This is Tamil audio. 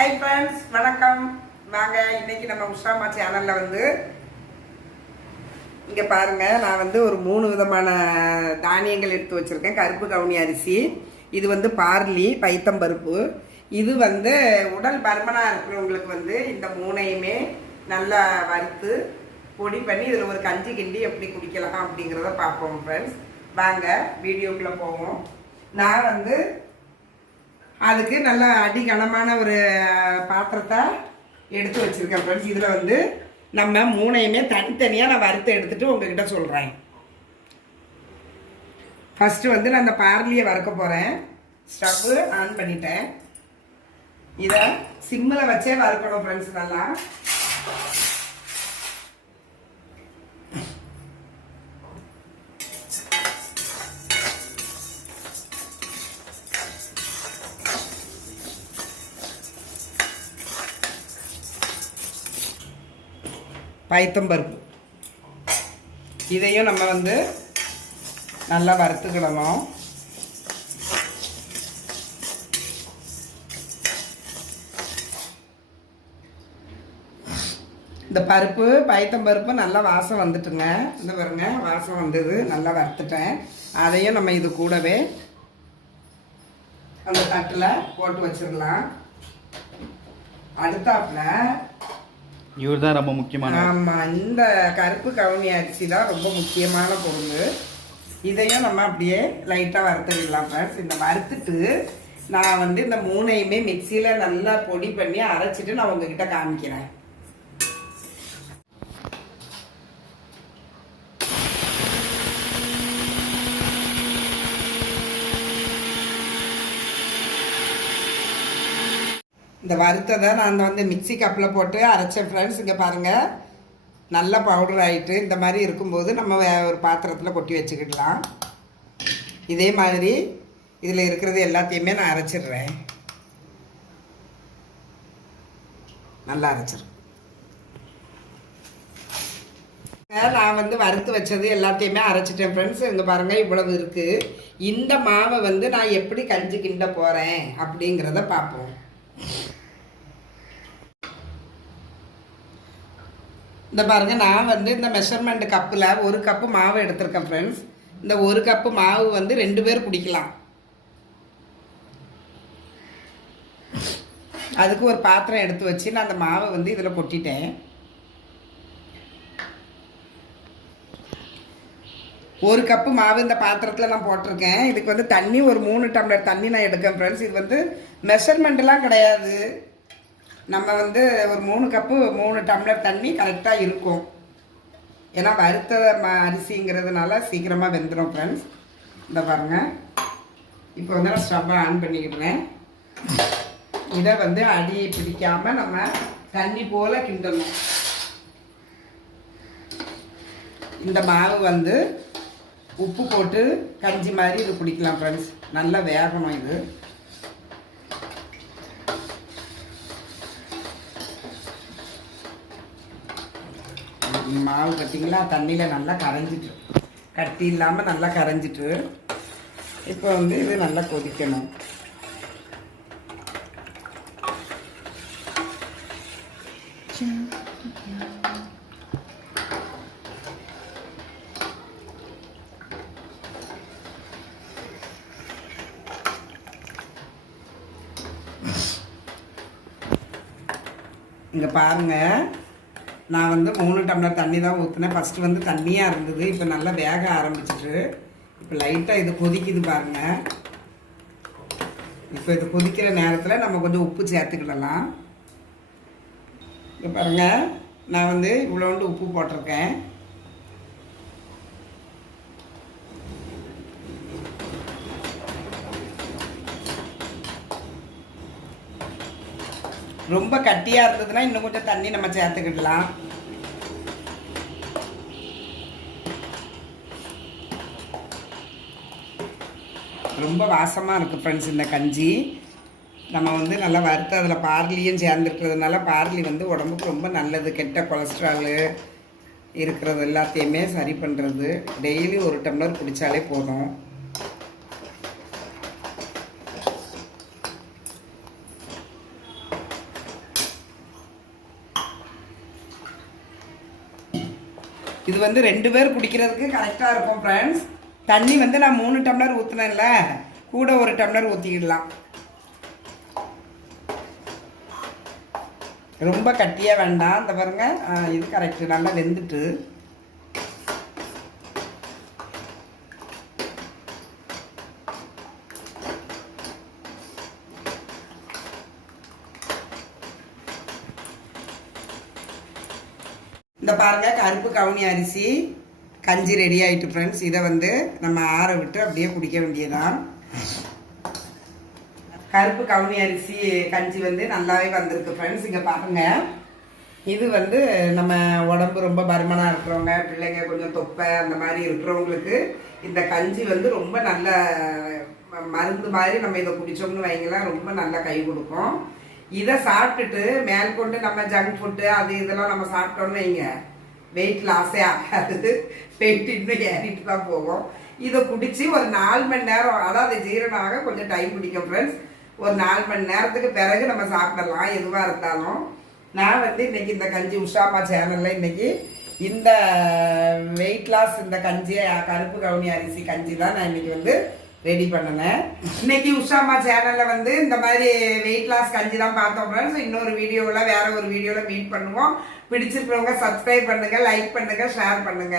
ஹை ஃப்ரெண்ட்ஸ், வணக்கம். வாங்க, இன்னைக்கு நம்ம உஷாமா சேனலில் வந்து இங்கே பாருங்கள், நான் வந்து ஒரு 3 விதமான தானியங்கள் எடுத்து வச்சுருக்கேன். கருப்பு கவுனி அரிசி, இது வந்து பார்லி பைத்தம்பருப்பு, இது வந்து உடல் பருமனாக இருக்கிறவங்களுக்கு வந்து இந்த 3ஐயுமே நல்லா வறுத்து பொடி பண்ணி இதில் ஒரு கஞ்சி கிண்டி எப்படி குடிக்கலாம் அப்படிங்கிறத பார்ப்போம் ஃப்ரெண்ட்ஸ். வாங்க வீடியோக்குள்ளே போவோம். நான் வந்து அதுக்கு நல்ல அடிகனமான ஒரு பாத்திரத்தை எடுத்து வச்சுருக்கேன் ஃப்ரெண்ட்ஸ். இதில் வந்து நம்ம 3ஐயுமே தனித்தனியாக நான் வறுத்து எடுத்துகிட்டு உங்ககிட்ட சொல்கிறேன். ஃபஸ்ட்டு வந்து நான் அந்த பார்லியை வறுக்க போகிறேன். ஸ்டவ்வு ஆன் பண்ணிட்டேன். இதை சிம்மில் வச்சே வறுக்கணும் ஃப்ரெண்ட்ஸ். நல்லா பைத்தம்பருப்பு இதையும் நம்ம வந்து நல்லா வறுத்துக்கிடணும். இந்த பருப்பு பைத்தம்பருப்பு நல்லா வாசம் வந்துட்டுங்க. இந்த பாருங்க, வாசம் வந்தது, நல்லா வறுத்துட்டேன். அதையும் நம்ம இது கூடவே அந்த தட்டில் போட்டு வச்சிடலாம். அடுத்தாப்புல இவர் தான் ரொம்ப முக்கியமான. ஆமாம், இந்த கருப்பு கவுனி அரிசி தான் ரொம்ப முக்கியமான பொருள். இதையும் நம்ம அப்படியே லைட்டாக வறுத்துடலாம் ஃப்ரெண்ட்ஸ். இந்த வறுத்துட்டு நான் வந்து இந்த 3ஐயுமே மிக்சியில் நல்லா பொடி பண்ணி அரைச்சிட்டு நான் உங்ககிட்ட காமிக்கிறேன். இந்த வறுத்ததை நான் வந்து மிக்சி கப்பில் போட்டு அரைச்சேன் ஃப்ரெண்ட்ஸ். இங்கே பாருங்கள், நல்ல பவுடர் ஆகிட்டு இந்த மாதிரி இருக்கும்போது நம்ம ஒரு பாத்திரத்தில் கொட்டி வச்சுக்கிடலாம். இதே மாதிரி இதில் இருக்கிறது எல்லாத்தையுமே நான் அரைச்சிடுறேன். நல்லா அரைச்சிடுறேன். நான் வந்து வறுத்து வச்சது எல்லாத்தையுமே அரைச்சிட்டேன் ஃப்ரெண்ட்ஸ். இங்கே பாருங்கள், இவ்வளவு இருக்குது. இந்த மாவை வந்து நான் எப்படி கஞ்சி கிண்ட போகிறேன் அப்படிங்கிறத பார்ப்போம். இந்த பாருங்கள், நான் வந்து இந்த மெஷர்மெண்ட் கப்பில் 1 கப்பு மாவு எடுத்திருக்கேன் ஃப்ரெண்ட்ஸ். இந்த 1 கப்பு மாவு வந்து 2 பேர் குடிக்கலாம். அதுக்கு ஒரு பாத்திரம் எடுத்து வச்சு நான் அந்த மாவை வந்து இதில் கொட்டிட்டேன். 1 கப்பு மாவு இந்த பாத்திரத்தில் நான் போட்டிருக்கேன். இதுக்கு வந்து தண்ணி ஒரு 3 டம்ளர் தண்ணி நான் எடுக்கேன் ஃப்ரெண்ட்ஸ். இது வந்து மெஷர்மெண்ட்லாம் கிடையாது. நம்ம வந்து ஒரு 3 கப்பு 3 டம்ளர் தண்ணி கரெக்டாக இருக்கும். ஏன்னா வறுத்த அரிசிங்கிறதுனால சீக்கிரமாக வெந்துடும் ஃப்ரெண்ட்ஸ். இந்த பாருங்கள், இப்போ வந்து நான் ஸ்டவ்வை ஆன் பண்ணிக்கிடுறேன். இதை வந்து அடி பிடிக்காமல் நம்ம தண்ணி போல் கிண்டணும். இந்த மாவு வந்து உப்பு போட்டு கஞ்சி மாதிரி இது குடிக்கலாம் ஃப்ரெண்ட்ஸ். நல்லா வேகணும். இது மாவு கட்டிங்களா, தண்ணியில் நல்லா கரைஞ்சிட்டு, கட்டி இல்லாமல் நல்லா கரைஞ்சிட்டு, இப்போ வந்து இது நல்லா கொதிக்கணும். இங்கே பாருங்கள், நான் வந்து 3 டம்ளர் தண்ணி தான் ஊற்றினேன். ஃபஸ்ட்டு வந்து தண்ணியாக இருந்தது, இப்போ நல்லா வேக ஆரம்பிச்சிட்டு, இப்போ லைட்டாக இது கொதிக்குது பாருங்கள். இப்போ இது கொதிக்கிற நேரத்தில் நம்ம கொஞ்சம் உப்பு சேர்த்துக்கிடலாம். இப்போ பாருங்கள், நான் வந்து இவ்வளோண்டு உப்பு போட்டிருக்கேன். ரொம்ப கட்டியாக இருந்ததுன்னா இன்னும் கொஞ்சம் தண்ணி நம்ம சேர்த்துக்கிடலாம். ரொம்ப வாசமாக இருக்குது ஃப்ரெண்ட்ஸ் இந்த கஞ்சி. நம்ம வந்து நல்லா வறுத்து அதில் பார்லியும் சேர்ந்துருக்கிறதுனால பார்லி வந்து உடம்புக்கு ரொம்ப நல்லது. கெட்ட கொலஸ்ட்ராலு இருக்கிறது எல்லாத்தையுமே சரி பண்ணுறது. டெய்லி 1 டம்ளர் குடித்தாலே போதும். இது வந்து 2 பேர் குடிக்கிறதுக்கு கரெக்டாக இருக்கும் ஃப்ரெண்ட்ஸ். தண்ணி வந்து நான் 3 டம்ளர் ஊற்றுனேன்ல, கூட 1 டம்ளர் ஊற்றிக்கிடலாம். ரொம்ப கட்டியாக வேண்டாம். இந்த பாருங்க, இது கரெக்டு, நல்லா வெந்துட்டு. இந்த பாருங்க, கருப்பு கவுனி அரிசி கஞ்சி ரெடி ஆயிட்டு ஃப்ரெண்ட்ஸ். இதை வந்து நம்ம ஆற விட்டு அப்படியே குடிக்க வேண்டியதான். கருப்பு கவுனி அரிசி கஞ்சி வந்து நல்லாவே வந்திருக்கு ஃப்ரெண்ட்ஸ். இங்கே பாருங்க, இது வந்து நம்ம உடம்பு ரொம்ப பருமனாக இருக்கிறவங்க, பிள்ளைங்க கொஞ்சம் தொப்பை அந்த மாதிரி இருக்கிறவங்களுக்கு இந்த கஞ்சி வந்து ரொம்ப நல்ல மருந்து மாதிரி. நம்ம இதை குடித்தோம்னு வைங்களேன், ரொம்ப நல்லா கை கொடுக்கும். இதை சாப்பிட்டுட்டு மேற்கொண்டு நம்ம ஜங்க் ஃபுட்டு அது இதெல்லாம் நம்ம சாப்பிட்டோம்னு வைங்க, வெயிட் லாஸே ஆகாது, வெயிட் இன்னும் ஏறிட்டு தான் போகும். இதை குடிச்சு ஒரு 4 மணி நேரம், அதாவது ஜீரணம் ஆக கொஞ்சம் டைம் பிடிக்கும் ஃப்ரெண்ட்ஸ். ஒரு 4 மணி நேரத்துக்கு பிறகு நம்ம சாப்பிடலாம் எதுவாக இருந்தாலும். நான் வந்து இன்னைக்கு இந்த கஞ்சி உஷாமா சேனலில் இன்னைக்கு இந்த வெயிட் லாஸ் இந்த கஞ்சியை, கருப்பு கவுனி அரிசி கஞ்சி தான் நான் இன்னைக்கு வந்து ரெடி பண்ணினேன். இன்னைக்கு உஷாமா சேனல்ல வந்து இந்த மாதிரி வெயிட் லாஸ் கஞ்சி தான் பார்த்தோம் ஃப்ரெண்ட்ஸ். இன்னொரு வீடியோவில் வேற ஒரு வீடியோவில் மீட் பண்ணுவோம். பிடிச்சிருக்கிறவங்க சப்ஸ்கிரைப் பண்ணுங்க, லைக் பண்ணுங்க, ஷேர் பண்ணுங்க.